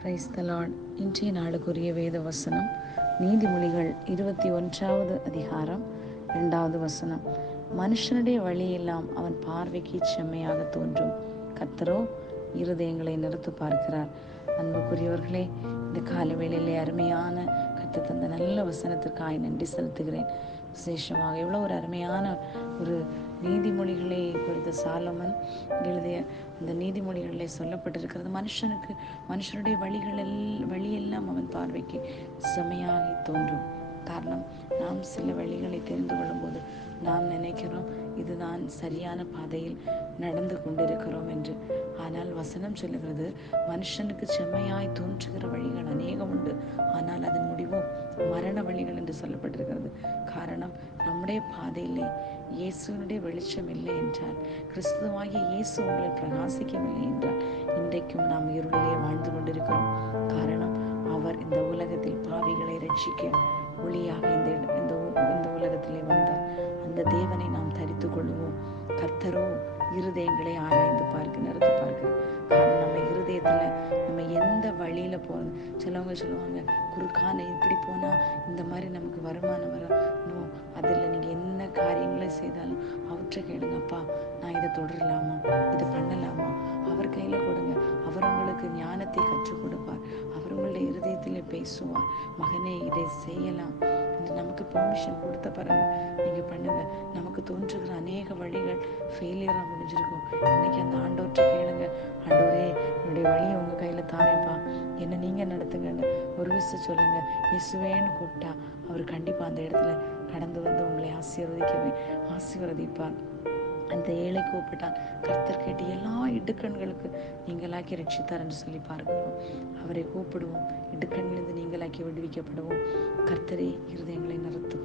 Praise the Lord. இன்றைய நாளுக்குரிய வேத வசனம் நீதிமொழிகள் 21வது அதிகாரம் 2வது வசனம். மனுஷனுடைய வழியெல்லாம் அவன் பார்வைக்கு செம்மையாக தோன்றும், கர்த்தரோ இருதயங்களை நிறுத்து பார்க்கிறார். அன்புக்குரியவர்களே, இந்த கால வேளையிலே அருமையான கர்த்தர் தந்த நல்ல வசனத்திற்காக நன்றி செலுத்துகிறேன். விசேஷமாக எவ்வளோ ஒரு அருமையான ஒரு நீதிமொழிகளை குறித்த சாலமன் எழுதிய அந்த நீதிமொழிகளிலே சொல்லப்பட்டிருக்கிறது. மனுஷனுடைய வழியெல்லாம் அவன் பார்வைக்கு செம்மையாகி தோன்றும். காரணம், நாம் சில வழிகளை தெரிந்து கொள்ளும் போது நாம் நினைக்கிறோம் இதுதான் சரியான பாதையில் நடந்து கொண்டிருக்கிறோம் என்று. ஆனால் வசனம் சொல்லுகிறது, மனுஷனுக்கு செம்மையாய் தோன்றுகிற வழிகள் அநேகம் உண்டு, ஆனால் அதன் முடிவோ மரண வழிகள் என்று சொல்லப்பட்டிருக்கிறது. காரணம், நம்முடைய பாதையிலே இயேசுனுடைய வெளிச்சம் இல்லை என்றால், கிறிஸ்துவாகிய இயேசு உங்களில் பிரகாசிக்கவில்லை என்றால், இன்றைக்கும் நாம் இருளிலே வாழ்ந்து கொண்டிருக்கிறோம். காரணம், அவர் இந்த உலகத்தில் பாவிகளை ரட்சிக்க ஒளியாக இந்த உலகத்திலே வந்தார். அந்த தேவனை நாம் தரித்து கொள்வோம். கர்த்தரோ இருதயங்களை ஆராய்ந்து நிறுத்து பார்க்க. காரணம், நம்ம இருதயத்துல நம்ம எந்த வழியில போறது. சிலவங்க சொல்லுவாங்க, குறுக்கான இப்படி போனா இந்த மாதிரி நமக்கு வருமானம் வரும். அதில் நீங்க என்ன காரியங்களை செய்தாலும் அவற்றை கேளுங்க, அப்பா நான் இதை தொடரலாமா, இதை பண்ணலாமா, அவர் கையில கொடுங்க. அவர் உங்களுக்கு ஞானத்தை கற்றுக் கொடுப்பார். அவர் உங்களுடைய இருதயத்திலே பேசுவார். மகனே, இதை செய்யலாம் என்று நமக்கு பெர்மிஷன் கொடுத்த பிறகு நீங்க பண்ணுங்க. நமக்கு தோன்றுகிற அநேக வழிகள் ஃபெயிலியரா முடிஞ்சிருக்கும். இன்னைக்கு அந்த ஆண்டவற்றை கேளுங்க, ஆண்டவரே என்னுடைய வழியை உங்க கையில தாரேப்பா, என்ன நீங்க நடத்துங்கன்னு ஒரு விஷயம் சொல்லுங்க. இயேசுவேன்னு கூப்பிட்டா அவர் கண்டிப்பா அந்த இடத்துல கடந்து வந்து உங்களை ஆசீர்வதிப்பார். அந்த ஏழை கூப்பிட்டான், கர்த்தர் கேட்டு எல்லா இடுக்கண்களுக்கு நீங்களாக்கி ரட்சித்தார் என்று சொல்லி பார்க்கிறோம். அவரை கூப்பிடுவோம், இடுக்கண்களிலிருந்து நீங்களாக்கி விடுவிக்கப்படுவோம். கர்த்தரே இருதயங்களை நிறுத்து